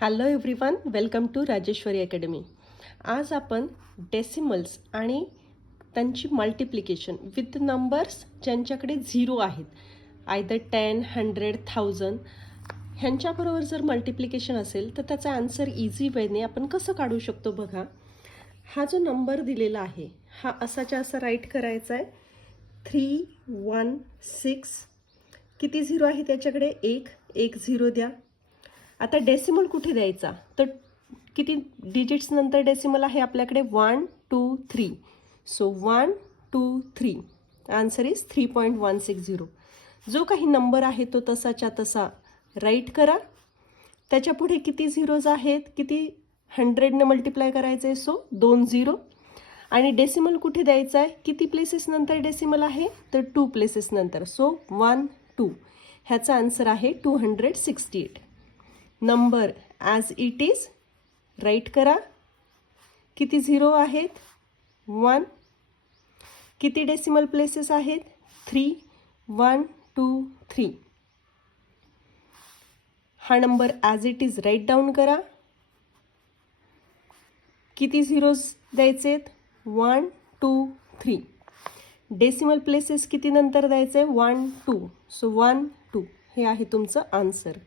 Hello everyone, welcome to Rajeshwari academy. आज आपण decimals आणि त्यांची मल्टिप्लिकेशन विथ नंबर्स ज्यांच्याकडे झिरो आहेत, आयदर 10, 100, 1000 ह्यांच्याबरोबर जर मल्टिप्लिकेशन असेल तर त्याचा आन्सर इझी वेने आपण कसं काढू शकतो. बघा, हा जो नंबर दिलेला आहे हा असाच्या असा राईट करायचा आहे. 316. किती झिरो आहे त्याच्याकडे? एक झिरो द्या. आता डेसिमल कुठे द्यायचा? तर किती डिजिट्स नंतर डेसिमल आहे आपल्याकडे? 1 2 3. सो 1 2 3. Answer is 3.160. जो काही नंबर आहे तो तसाच्या तसा राईट करा. त्याच्या पुढे किती झिरोज आहेत? किती 100ने मल्टिप्लाय करायचं आहे? So 2 zero. आणि डेसिमल कुठे द्यायचा आहे? किती प्लेसेस नंतर डेसिमल आहे? तर 2 प्लेसेस नंतर. सो 1 2. ह्याचा आन्सर आहे 268. Number as it is write करा. किती झिरो आहेत? 1. किती डेसिमल प्लेसेस आहेत? 3. 1 2 3. हा number as it is write down करा. किती झिरोज द्यायचेत? 1 2 3. डेसिमल प्लेसेस किती नंतर द्यायचे? 1 2. सो 1 2. हे आहे तुमचं answer.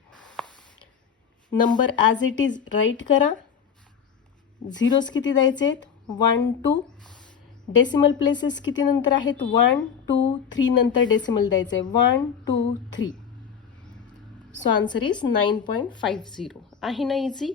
Number as it is write करा. झिरोज किती द्यायचे? 1 2. डेसिमल प्लेसेस किती नंतर आहेत? 1 2 3 नंतर डेसिमल द्यायचं आहे. 1 2 3. So answer is 9.50. आहे ना इझी?